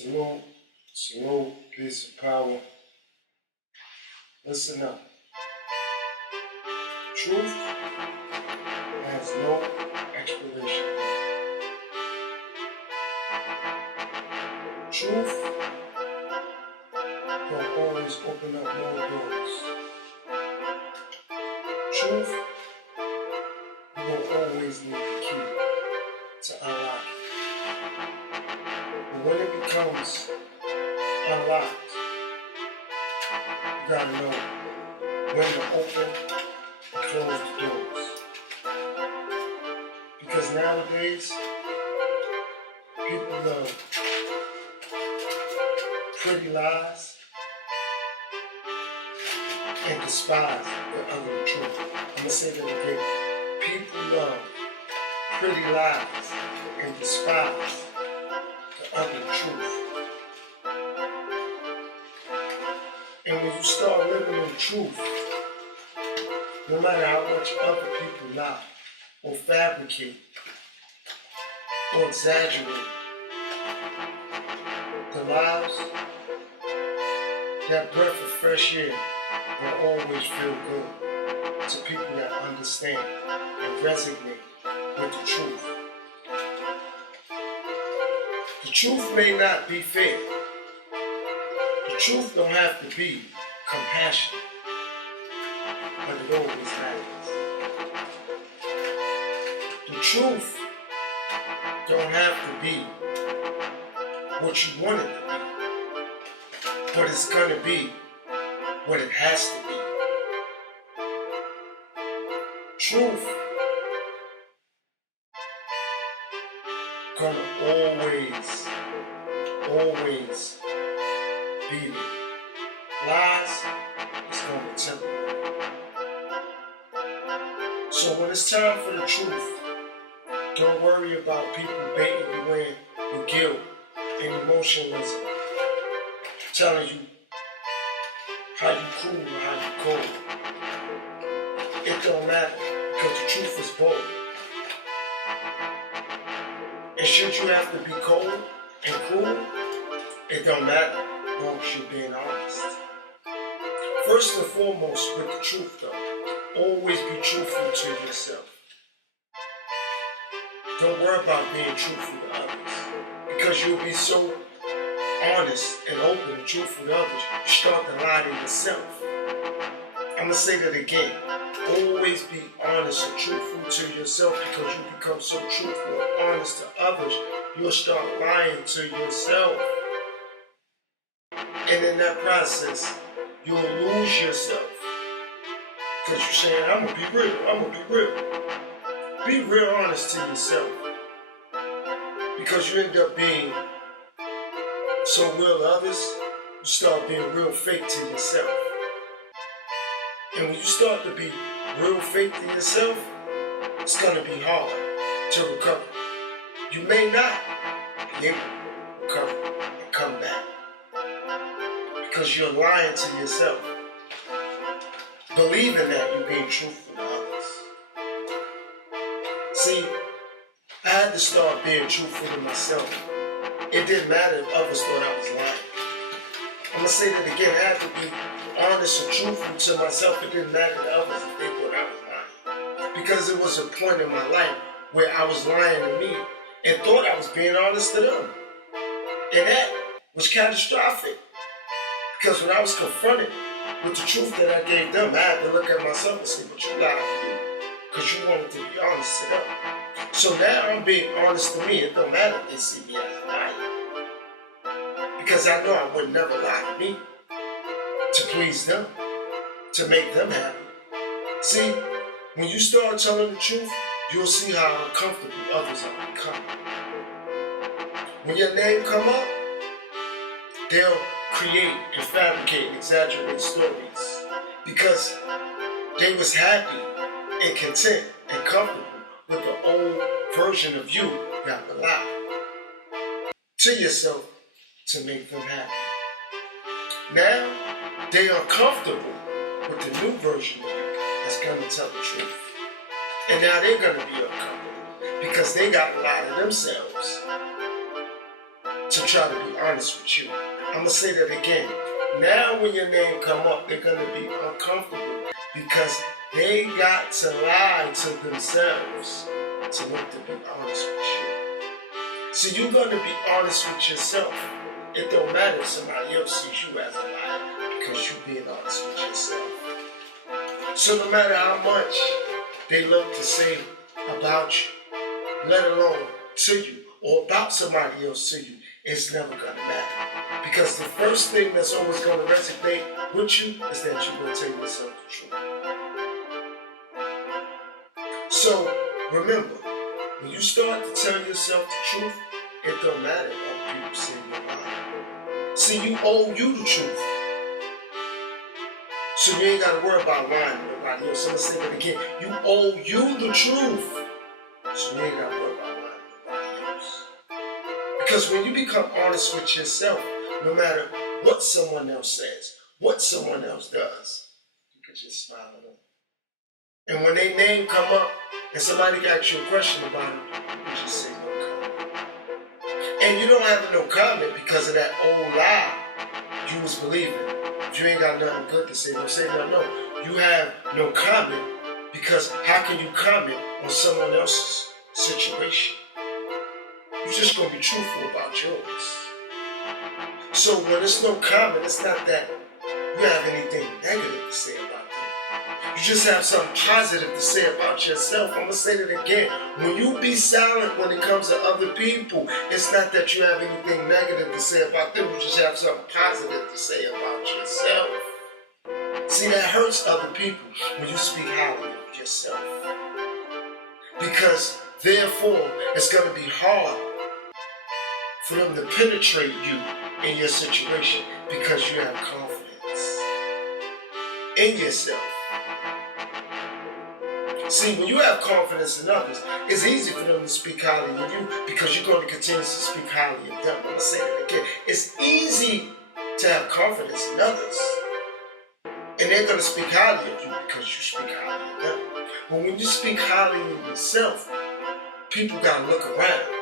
Salute, salute, peace and power. Listen up. Truth has no expiration date. Truth will always open up more doors. Truth will always need the key to unlock it. But when it becomes unlocked, you gotta know when to open and close the doors. Because nowadays, people love pretty lies and despise the ugly truth. I'm gonna say that again. People love pretty lies and despise the ugly truth. And when you start living in truth, no matter how much other people lie or fabricate or exaggerate, the lies, that breath of fresh air will always feel good to people that understand and resonate with the truth. The truth may not be fair. The truth don't have to be compassionate, but it always happens. The truth don't have to be what you want it to be, but it's gonna be what it has to be. Truth gonna always be there. Lies is gonna be temporary. So when it's time for the truth, don't worry about people baiting you in with guilt and emotionalism, telling you how you cool or how you cold. It don't matter, because the truth is bold. And should you have to be cold and cruel, it don't matter, as long as you're being honest. First and foremost, with the truth though, always be truthful to yourself. Don't worry about being truthful to others, because you'll be so honest and open and truthful to others, you start to lie to yourself. I'm going to say that again. Always be honest and truthful to yourself, because you become so truthful and honest to others, you'll start lying to yourself. And in that process, you'll lose yourself. Because you're saying, I'm going to be real, I'm going to be real. Be real honest to yourself. Because you end up being so real to others, you start being real fake to yourself. And when you start to be real fake to yourself, it's going to be hard to recover. You may not be able to recover and come back, because you're lying to yourself, believing that you're being truthful to others. See, I had to start being truthful to myself. It didn't matter if others thought I was lying. I'm going to say that again. I had to be honest and truthful to myself. It didn't matter to others if they thought I was lying. Because there was a point in my life where I was lying to me and thought I was being honest to them. And that was catastrophic. Because when I was confronted with the truth that I gave them, I had to look at myself and say, but you lied to me, because you wanted to be honest to them. So now I'm being honest to me. It don't matter if they see me as lying, because I know I would never lie to me to please them, to make them happy. See, when you start telling the truth, you'll see how uncomfortable others are becoming. When your name come up, they'll create and fabricate and exaggerate stories, because they was happy and content and comfortable with the old version of you that would lie to yourself to make them happy. Now, they are comfortable with the new version of you that's going to tell the truth. And now they're going to be uncomfortable, because they got to lie to themselves to try to be honest with you. I'm gonna say that again. Now when your name come up, they're gonna be uncomfortable because they got to lie to themselves to look to be honest with you. So you're gonna be honest with yourself. It don't matter if somebody else sees you as a liar because you're being honest with yourself. So no matter how much they look to say about you, let alone to you or about somebody else to you, it's never gonna matter. Because the first thing that's always gonna resonate with you is that you're gonna tell yourself the truth. So remember, when you start to tell yourself the truth, it don't matter what people say you're lying. See, you owe you the truth. So you ain't gotta worry about lying to nobody else. I'm gonna say that again. You owe you the truth. So you ain't gotta worry about lying to nobody else. Because when you become honest with yourself, no matter what someone else says, what someone else does, you can just smile at them. And when their name come up and somebody got you a question about it, you just say no comment. And you don't have no comment because of that old lie you was believing. If you ain't got nothing good to say, don't say nothing. No, you have no comment because how can you comment on someone else's situation? You're just going to be truthful about yours. So when there's no comment, it's not that you have anything negative to say about them. You just have something positive to say about yourself. I'm going to say that again. When you be silent when it comes to other people, it's not that you have anything negative to say about them. You just have something positive to say about yourself. See, that hurts other people when you speak highly of yourself. Because therefore, it's going to be hard for them to penetrate you in your situation because you have confidence in yourself. See, when you have confidence in others, it's easy for them to speak highly of you because you're going to continue to speak highly of them. I'm going to say that again. It's easy to have confidence in others, and they're going to speak highly of you because you speak highly of them. But when you speak highly of yourself, people got to look around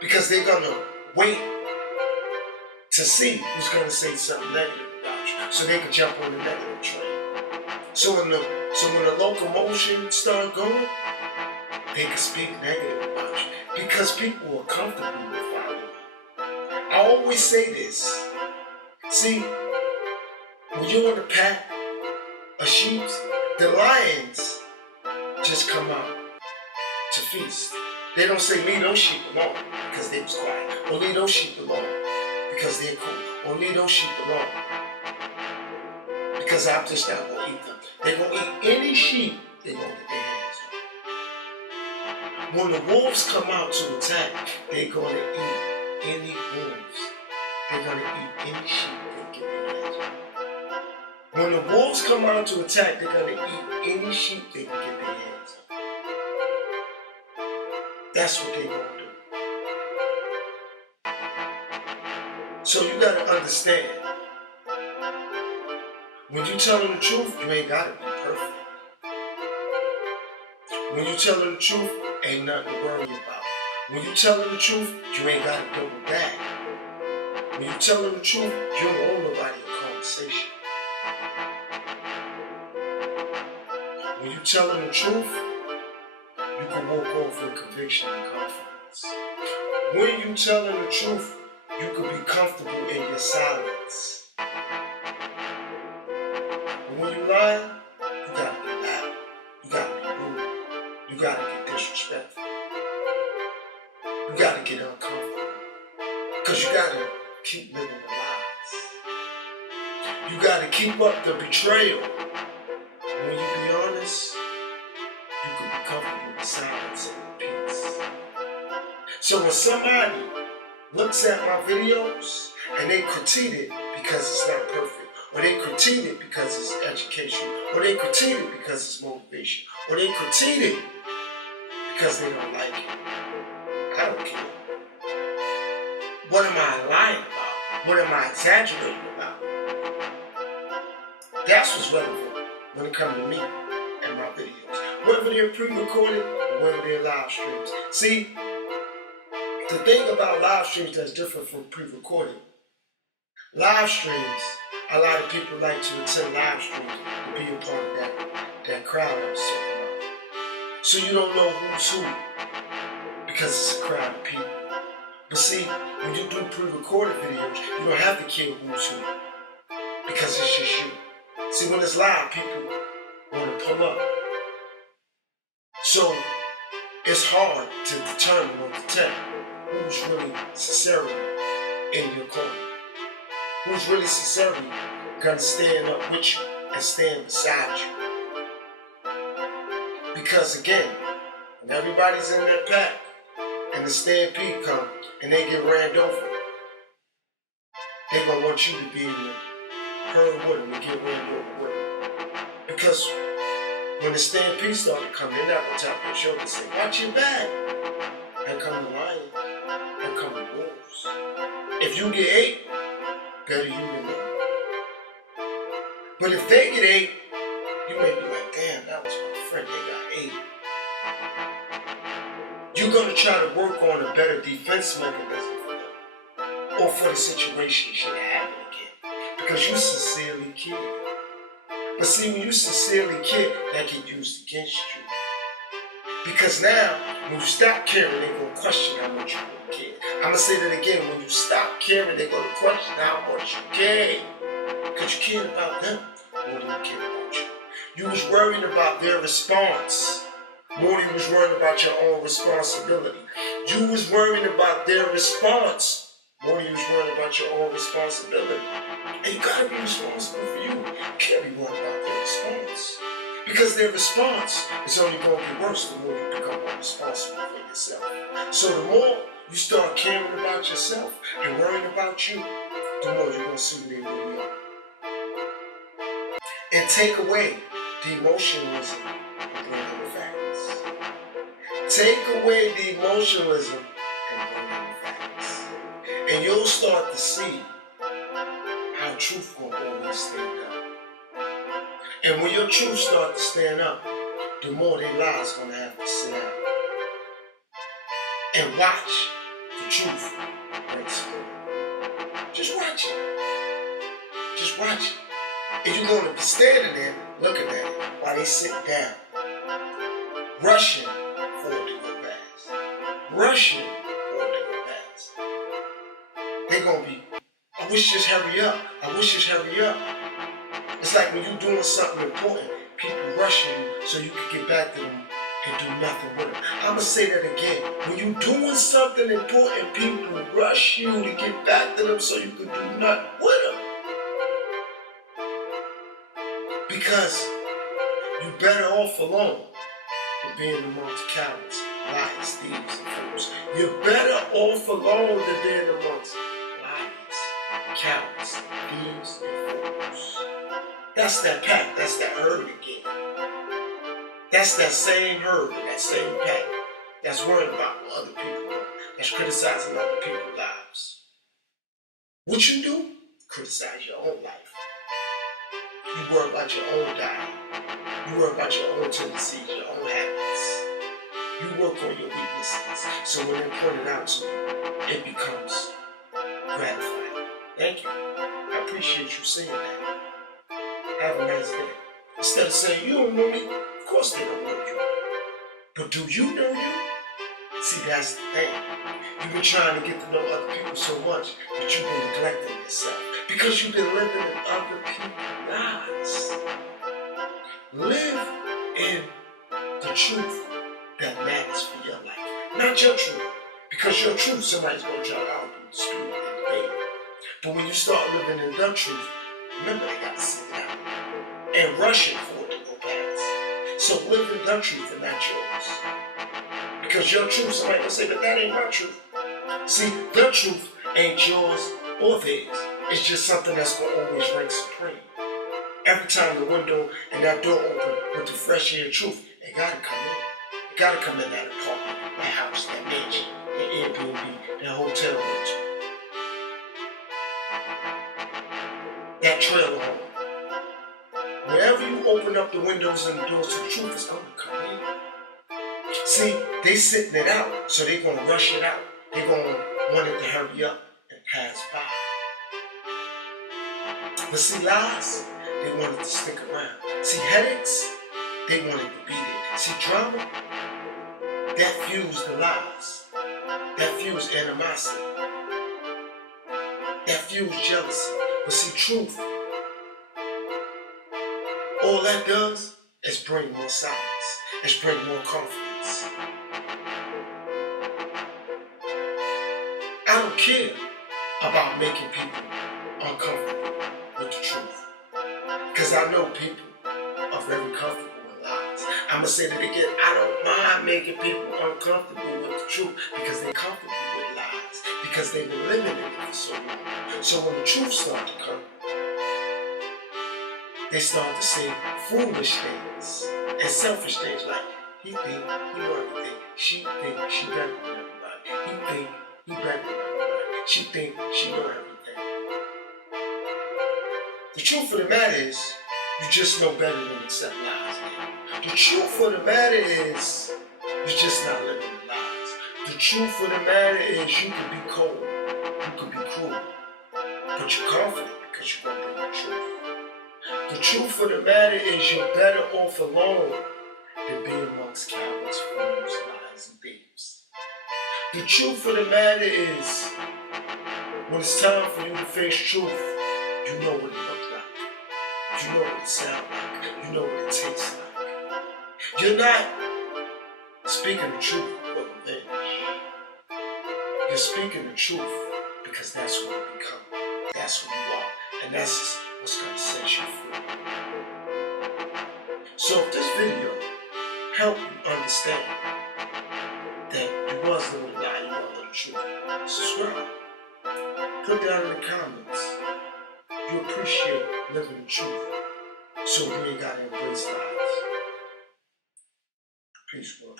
because they're going to wait to see who's going to say something negative about you so they can jump on the negative train. So when the locomotion start going, they can speak negative about you because people are comfortable with following. I always say this. See, when you're in a pack of sheep, the lions just come out to feast. They don't say, leave those sheep alone because they was quiet. Or leave those sheep alone because they're cool. Or leave those sheep alone because I'm just not going to eat them. They're going to eat any sheep they're going to get their hands on. When the wolves come out to attack, they're going to eat any wolves. They're going to eat any sheep they get their hands on. When the wolves come out to attack, they're going to eat any sheep they can get their hands on. That's what they're going to do. So you got to understand, when you telling the truth, you ain't got to be perfect. When you telling the truth, ain't nothing to worry about. When you telling the truth, you ain't got to double back. When you telling the truth, you don't owe nobody a conversation. When you telling the truth, you can walk off with conviction and confidence. When you telling the truth, you can be comfortable in your silence. But when you lying, you gotta be loud. You gotta be rude. You gotta get disrespectful. You gotta get uncomfortable. Because you gotta keep living the lies. You gotta keep up the betrayal. When you be honest, you can be comfortable with silence and peace. So when somebody looks at my videos and they critique it because it's not perfect, or they critique it because it's education, or they critique it because it's motivation, or they critique it because they don't like it, I don't care. What am I lying about? What am I exaggerating about? That's what's relevant when it comes to me and my videos. Whether they're pre-recorded or whether they're live streams. See, The thing about live streams that's different from pre-recorded, live streams, a lot of people like to attend live streams to be a part of that crowd I was talking about. So you don't know who's who because it's a crowd of people. But see, when you do pre-recorded videos, you don't have to care who's who because it's just you. See, when it's live, people want to pull up. So it's hard to determine or detect who's really sincerely in your corner. Who's really sincerely gonna stand up with you and stand beside you. Because again, when everybody's in that pack and the stampede come and they get ran over, they gonna want you to be in the herd with them and get ran over with them. Because when the stampede started coming, they're not gonna tap your shoulder and say, watch your back. Here come the lion. Here come the wolves. If you get ate, better you than them. But if they get ate, you may be like, damn, that was my friend, they got ate. You're gonna try to work on a better defense mechanism for them, or for the situation should happen again, because you sincerely care. But see, when you sincerely care, that get used against you. Because now, when you stop caring, they're going to question how much you really care. I'm going to say that again. When you stop caring, they're going to question how much you care. Because you cared about them more than you cared about you. You was worried about their response more than you was worried about your own responsibility. You was worried about their response more than you was worried about your own responsibility. And you got to be responsible for you. You can't be worried about their response. Because their response is only going to be worse the more you become more responsible for yourself. So the more you start caring about yourself and worrying about you, the more you're going to see who they really are. And take away the emotionalism and bring in the facts. Take away the emotionalism and bring in the facts. And you'll start to see how truth will always stand up. And when your truth starts to stand up, the more their lies going to have to sit out. And watch the truth break through. Just watch it. Just watch it. And you're going to be standing there looking at it while they sit down, rushing for it to go past. Rushing for it to go past. They're going to be, I wish just hurry up. I wish just hurry up. It's like when you're doing something important, people rushing you so you can get back to them and do nothing with them. I'm going to say that again. When you're doing something important, people rush you to get back to them so you can do nothing with them. Because you're better off alone than being amongst cowards, liars, thieves, and fools. You're better off alone than being amongst liars, cowards, thieves, and fools. That's that pack, that's that herd again. That's that same herd and that same pack that's worried about what other people are, that's criticizing other people's lives. What you do? Criticize your own life. You worry about your own diet. You worry about your own tendencies, your own habits. You work on your weaknesses. So when they're pointed out to you, it becomes gratifying. Thank you. I appreciate you saying that. Have a nice day. Instead of saying, you don't know me, of course they don't know you. But do you know you? See, that's the thing. You've been trying to get to know other people so much that you've been neglecting yourself. Because you've been living in other people's lives. Live in the truth that matters for your life. Not your truth. Because your truth, somebody's going to try to argue, dispute, and debate. But when you start living in the truth, remember they got to sit down and rush it for it to go past. So live in the truth and not yours. Because your truth, somebody will say, but that ain't my truth. See, the truth ain't yours or theirs. It's just something that's going to always rank supreme. Every time the window and that door open with the fresh air truth, they got to come in. They got to come in that apartment, that house, that mansion, that Airbnb, that hotel rental, that trailer home. Wherever you open up the windows and the doors to the truth, it's going to come in. See, they sitting it out, so they're going to rush it out. they're going to want it to hurry up and pass by. But see, lies, they want it to stick around. See, headaches, they want it to be there. See, drama, that fuels the lies. That fuels animosity. That fuels jealousy. But see, truth, all that does is bring more silence. It's bring more confidence. I don't care about making people uncomfortable with the truth. Because I know people are very comfortable with lies. I'm going to say that again. I don't mind making people uncomfortable with the truth because they're comfortable with lies. Because they've been living in it for so long. So when the truth starts to come, they start to say foolish things and selfish things like, he think he know everything. She think she better than everybody. He think he better than everybody. She think she know everything. The truth of the matter is, you just know better than accept lies. The truth of the matter is, you're just not living the lies. The truth of the matter is, you can be cold, you can be cruel, but you're confident because you're going to bring the truth. The truth of the matter is, you're better off alone than being amongst cowards, fools, lies, and thieves. The truth of the matter is, when it's time for you to face truth, you know what it looks like. You know what it sounds like. You know what it tastes like. You're not speaking the truth for revenge. You're speaking the truth because that's what you become. That's what you are. And that's what's going to set you free. So if this video helped you understand that you was living a lie, you want the truth, subscribe. Put down in the comments you appreciate living the truth, so you ain't got to embrace lies. Peace, world.